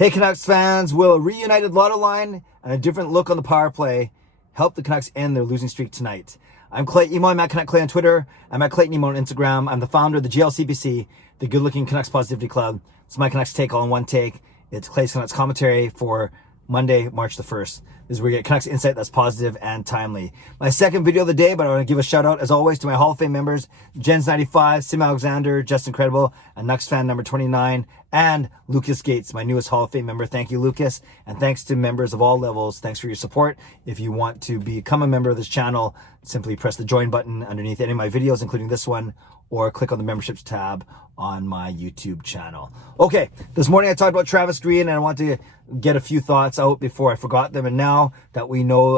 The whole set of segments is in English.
Hey Canucks fans, will a reunited Lotto Line and a different look on the power play help the Canucks end their losing streak tonight? I'm Clay Emo. I'm at Canuck Clay on Twitter. I'm at Clayton Emo on Instagram. I'm the founder of the GLCPC, the Good Looking Canucks Positivity Club. It's my Canucks take all in one take. It's Clay's Canucks commentary for Monday, March the 1st. This is where you get Canucks insight that's positive and timely. My second video of the day, but I want to give a shout out, as always, to my Hall of Fame members, Jens95, simalexander, Just Incredible, and nucksfan number 29, and Lucas Gates, my newest Hall of Fame member. Thank you, Lucas. And thanks to members of all levels. Thanks for your support. If you want to become a member of this channel, simply press the join button underneath any of my videos, including this one, or click on the memberships tab on my YouTube channel. Okay, this morning I talked about Travis Green, and I want to get a few thoughts out before I forgot them. And now that we know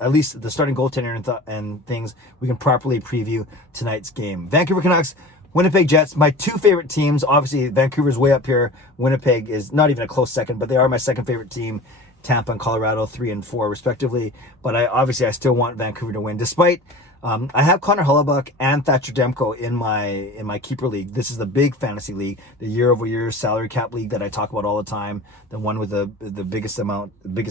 at least the starting goaltender and things, we can properly preview tonight's game. Vancouver Canucks, Winnipeg Jets, my two favorite teams. Obviously, Vancouver's way up here. Winnipeg is not even a close second, but they are my second favorite team. Tampa and Colorado, 3 and 4 respectively. But I still want Vancouver to win, despite I have Connor Hellebuyck and Thatcher Demko in my keeper league. This is the big fantasy league, the year-over-year salary cap league that I talk about all the time. The one with the biggest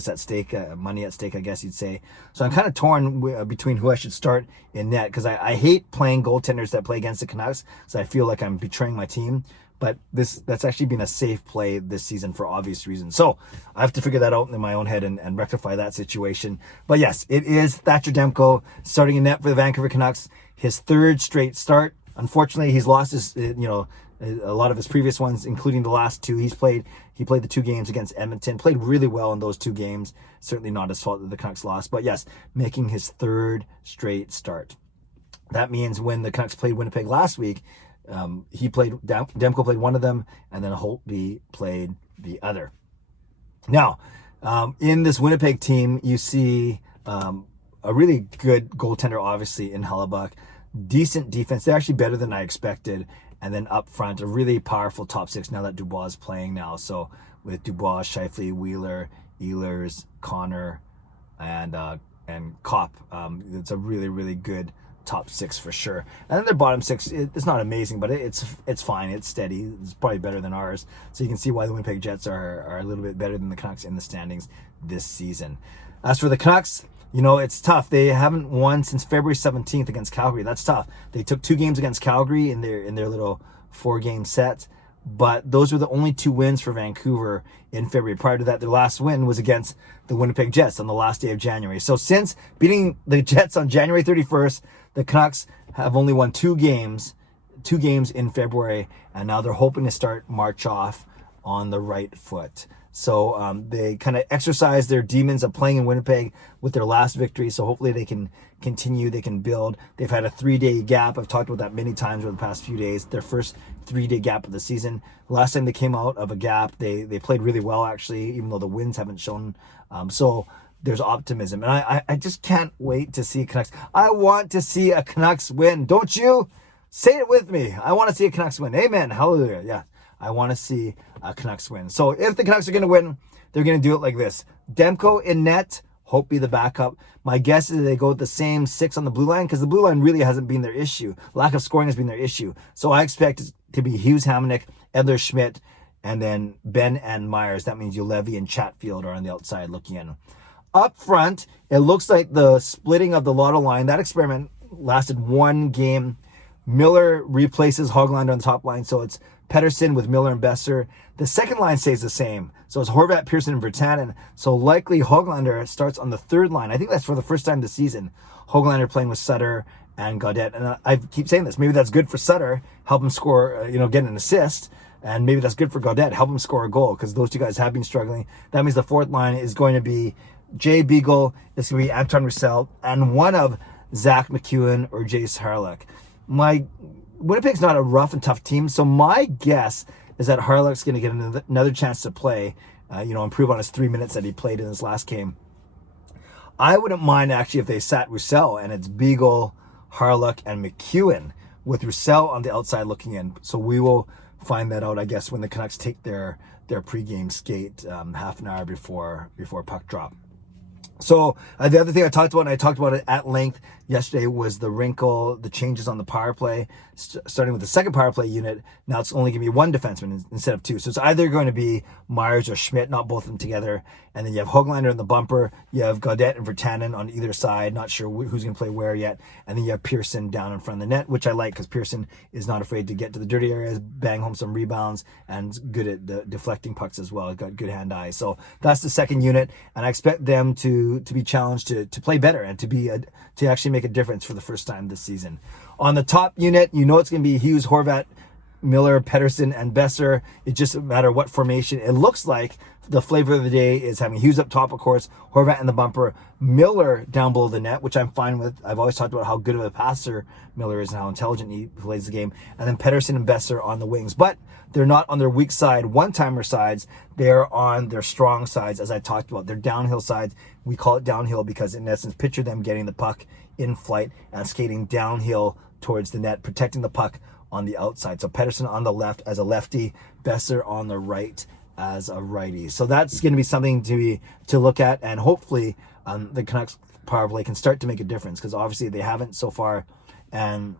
at stake, money at stake, I guess you'd say. So I'm kind of torn between who I should start in net, because I hate playing goaltenders that play against the Canucks, because I feel like I'm betraying my team. But that's actually been a safe play this season for obvious reasons. So I have to figure that out in my own head and rectify that situation. But yes, it is Thatcher Demko starting in net for the Vancouver Canucks. His third straight start. Unfortunately, he's lost his, a lot of his previous ones, including the last two. He played the 2 games against Edmonton, played really well in those 2 games. Certainly not his fault that the Canucks lost. But yes, making his third straight start. That means when the Canucks played Winnipeg last week, Demko played one of them, and then Holtby played the other. Now, in this Winnipeg team, you see a really good goaltender, obviously, in Hellebuyck. Decent defense. They're actually better than I expected. And then up front, a really powerful top 6 now that Dubois is playing now. So with Dubois, Scheifele, Wheeler, Ehlers, Connor, and Kopp, it's a really, really good top 6 for sure. And then their bottom 6, it's not amazing, but it's fine. It's steady. It's probably better than ours. So you can see why the Winnipeg Jets are a little bit better than the Canucks in the standings this season. As for the Canucks, it's tough. They haven't won since February 17th against Calgary. That's tough. They took 2 games against Calgary in their little 4-game set, but those were the only 2 wins for Vancouver in February. Prior to that, their last win was against the Winnipeg Jets on the last day of January. So since beating the Jets on January 31st, the Canucks have only won 2 games in February, and now they're hoping to start March off on the right foot. So they kind of exercise their demons of playing in Winnipeg with their last victory. So hopefully they can continue, they can build. They've had a 3-day gap. I've talked about that many times over the past few days. Their first 3-day gap of the season. Last time they came out of a gap, they played really well, actually, even though the wins haven't shown. So there's optimism. And I just can't wait to see Canucks. I want to see a Canucks win. Don't you? Say it with me. I want to see a Canucks win. Amen. Hallelujah. Yeah. I want to see a Canucks win. So if the Canucks are going to win, they're going to do it like this. Demko in net, Holtby the backup. My guess is they go with the same 6 on the blue line, because the blue line really hasn't been their issue. Lack of scoring has been their issue. So I expect it to be Hughes, Hamonic, Edler, Schmidt, and then Ben and Myers. That means Ulevi and Chatfield are on the outside looking in. Up front, it looks like the splitting of the Lotto Line, that experiment lasted 1 game. Miller replaces Hoglander on the top line, so it's Pettersson with Miller and Besser. The second line stays the same, so it's Horvat, Pearson, and Virtanen. So likely Hoglander starts on the 3rd line. I think that's for the first time this season. Hoglander playing with Sutter and Gaudette. And I keep saying this. Maybe that's good for Sutter, help him score, get an assist. And maybe that's good for Gaudette, help him score a goal, because those 2 guys have been struggling. That means the 4th line is going to be Jay Beagle, it's going to be Anton Roussel, and one of Zach McEwen or Jace Harlock. Winnipeg's not a rough and tough team, so my guess is that Harlock's going to get another chance to play, improve on his 3 minutes that he played in his last game. I wouldn't mind, actually, if they sat Roussel, and it's Beagle, Harlock, and McEwen, with Roussel on the outside looking in. So we will find that out, I guess, when the Canucks take their pregame skate half an hour before puck drop. So the other thing I talked about, and I talked about it at length yesterday, was the changes on the power play, starting with the second power play unit. Now it's only going to be one defenseman instead of two. So it's either going to be Myers or Schmidt, not both of them together. And then you have Höglander in the bumper. You have Gaudette and Virtanen on either side. Not sure who's going to play where yet. And then you have Pearson down in front of the net, which I like because Pearson is not afraid to get to the dirty areas, bang home some rebounds, and good at deflecting pucks as well. He's got good hand-eye. So that's the second unit. And I expect them to be challenged to play better and to actually make a difference for the first time this season. On the top unit, you know it's going to be Hughes, Horvat, Miller, Pettersson, and Besser. It just a matter what formation. It looks like the flavor of the day is having Hughes up top, of course, Horvat in the bumper, Miller down below the net, which I'm fine with. I've always talked about how good of a passer Miller is and how intelligent he plays the game. And then Pettersson and Besser on the wings. But they're not on their weak side, one-timer sides. They're on their strong sides, as I talked about. They're downhill sides. We call it downhill because, in essence, picture them getting the puck in flight and skating downhill towards the net, protecting the puck on the outside. So Pettersson on the left as a lefty, Besser on the right as a righty. So that's going to be something to look at, and hopefully the Canucks power play can start to make a difference, because obviously they haven't so far, and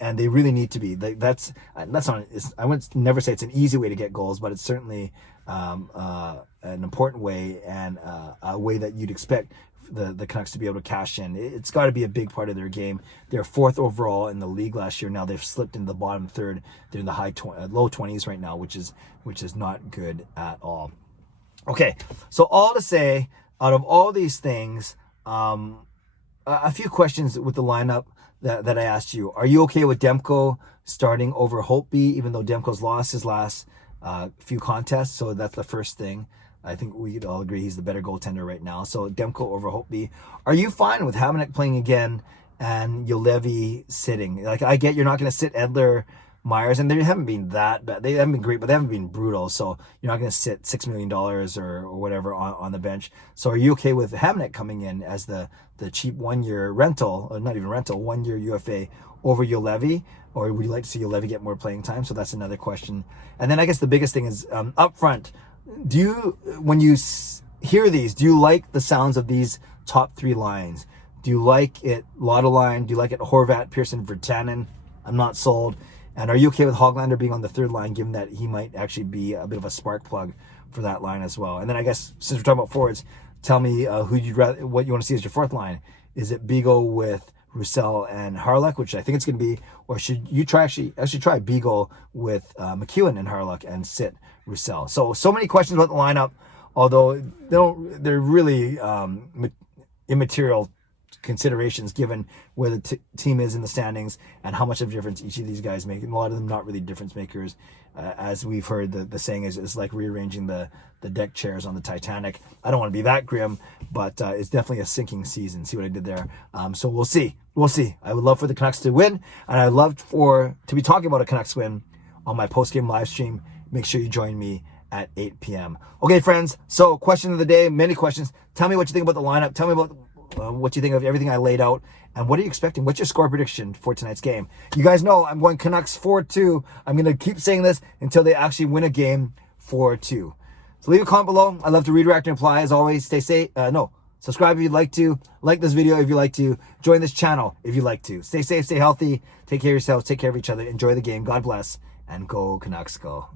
they really need to be. That's not. I would never say it's an easy way to get goals, but it's certainly an important way, and a way that you'd expect the Canucks to be able to cash in. It's got to be a big part of their game. They're 4th overall in the league last year. Now they've slipped into the bottom third. They're in the low 20s right now, which is not good at all. Okay, so all to say, out of all these things, a few questions with the lineup that I asked you. Are you okay with Demko starting over Holtby, even though Demko's lost his last few contests? So that's the first thing. I think we could all agree he's the better goaltender right now. So Demko over Holtby. Are you fine with Hamonic playing again and Juolevi sitting? Like, I get you're not going to sit Edler, Myers, and they haven't been that bad. They haven't been great, but they haven't been brutal. So you're not going to sit $6 million or whatever on the bench. So are you okay with Hamonic coming in as the cheap 1-year rental, or not even rental, 1-year UFA over Juolevi? Or would you like to see Juolevi get more playing time? So that's another question. And then I guess the biggest thing is up front. When you hear these, do you like the sounds of these top 3 lines? Do you like it Lotto Line? Do you like it Horvat, Pearson, Virtanen? I'm not sold. And are you okay with Höglander being on the third line, given that he might actually be a bit of a spark plug for that line as well? And then I guess, since we're talking about forwards, tell me what you want to see as your 4th line. Is it Beagle with Roussel and Harlech, which I think it's going to be, or should you try Beagle with McEwen and Harlech and sit Roussel? So many questions about the lineup, although they're really immaterial considerations given where the team is in the standings and how much of a difference each of these guys make. And a lot of them not really difference makers. As we've heard, the saying is it's like rearranging the deck chairs on the Titanic. I don't want to be that grim, but it's definitely a sinking season. See what I did there? So we'll see. I would love for the Canucks to win, and I'd love to be talking about a Canucks win on my post-game live stream. Make sure you join me at 8 p.m. Okay, friends, so question of the day, many questions. Tell me what you think about the lineup. Tell me about what you think of everything I laid out, and what are you expecting? What's your score prediction for tonight's game? You guys know I'm going Canucks 4-2. I'm going to keep saying this until they actually win a game 4-2. So leave a comment below. I love to read, react, and reply. As always, stay safe. Subscribe if you'd like to. Like this video if you'd like to. Join this channel if you'd like to. Stay safe, stay healthy. Take care of yourselves. Take care of each other. Enjoy the game. God bless. And go Canucks, go.